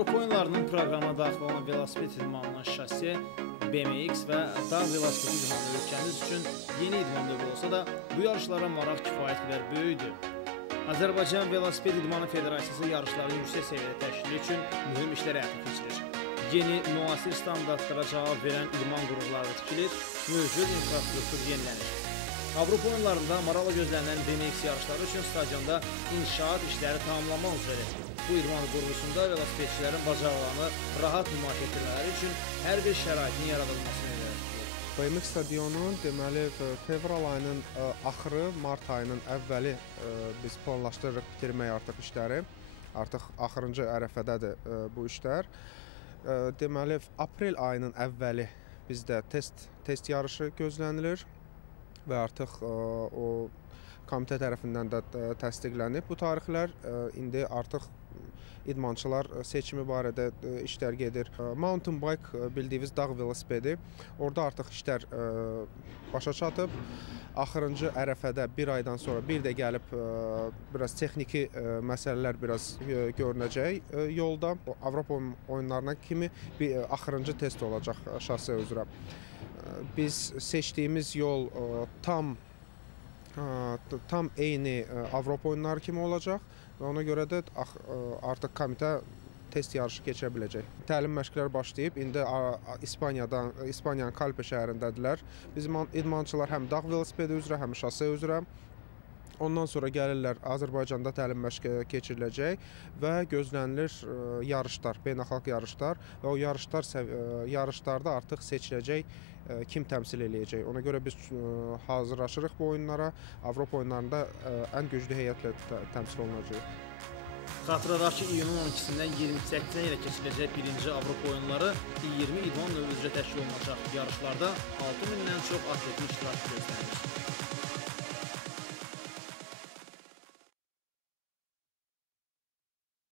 Avropa oyunlarının proqramına daxil olan velosiped idmanından şassi, BMX və dağ velosiped idmanı ölkəmiz üçün yeni idman növü olsa da, bu yarışlara maraq kifayət qədər böyükdür. Azərbaycan Velosiped İdmanı Federasiyası yarışların yüksək səviyyədə təşkili üçün mühüm işlər həyata keçirir. Yeni, müasir standartlara cavab verən idman qurğuları tikilir, mövcud infrastruktur yenilənir. Avropa oyunlarında maraqla gözlənilən BMX yarışları üçün stadionda inşaat işləri tamamlanmaq üzrədir. Bu idman qurğusunda velosipedçilərin bacarıqlarını rahat nümayiş etdirmələri üçün hər bir şəraitin yaradılmasını ödəlir. BMX stadionu deməli fevral ayının axırı, mart ayının əvvəli biz planlaşdırırıq bitirmək artıq işləri. Artıq axırıncı ərəfədədir bu işlər. Deməli aprel ayının əvvəli bizdə test yarışı gözlənilir və artıq o komitə tərəfindən də təsdiqlənib bu tarixlər. İndi artıq idmançılar seçimi barədə işlər gedir. Mountain bike bildiyiniz dağ velosipedi, orada artıq işlər başa çatıb. Axırıncı ərəfədə bir aydan sonra bir də gəlib biraz texniki məsələlər biraz görünəcək yolda. Avropa oyunlarına kimi bir axırıncı test olacaq şase üzrə. Biz seçdiyimiz yol tam eyni Avropa oyunları kimi olacaq və ona görə də artıq komitə test yarışı keçə biləcək. Təlim məşqləri başlayıb, indi İspaniyanın Kalpe şəhərindədirlər. Bizim idmançılar həm dağ velosipedi üzrə, həm şase üzrə. Ondan sonra gəlirlər, Azərbaycanda təlim məşqi keçiriləcək və gözlənilir yarışlar, beynəlxalq yarışlar və o yarışlarda artıq seçiləcək kim təmsil eləyəcək. Ona görə biz hazırlaşırıq bu oyunlara. Avropa oyunlarında ən güclü heyətlə təmsil olunacaq. Xatırladaq ki, iyunun 12-dən 28-nə ilə keçiriləcək birinci Avropa oyunları 20 idman növü üzrə təşkil olunacaq. Yarışlarda 6000-dən çox atletin iştirakı gözlənilir.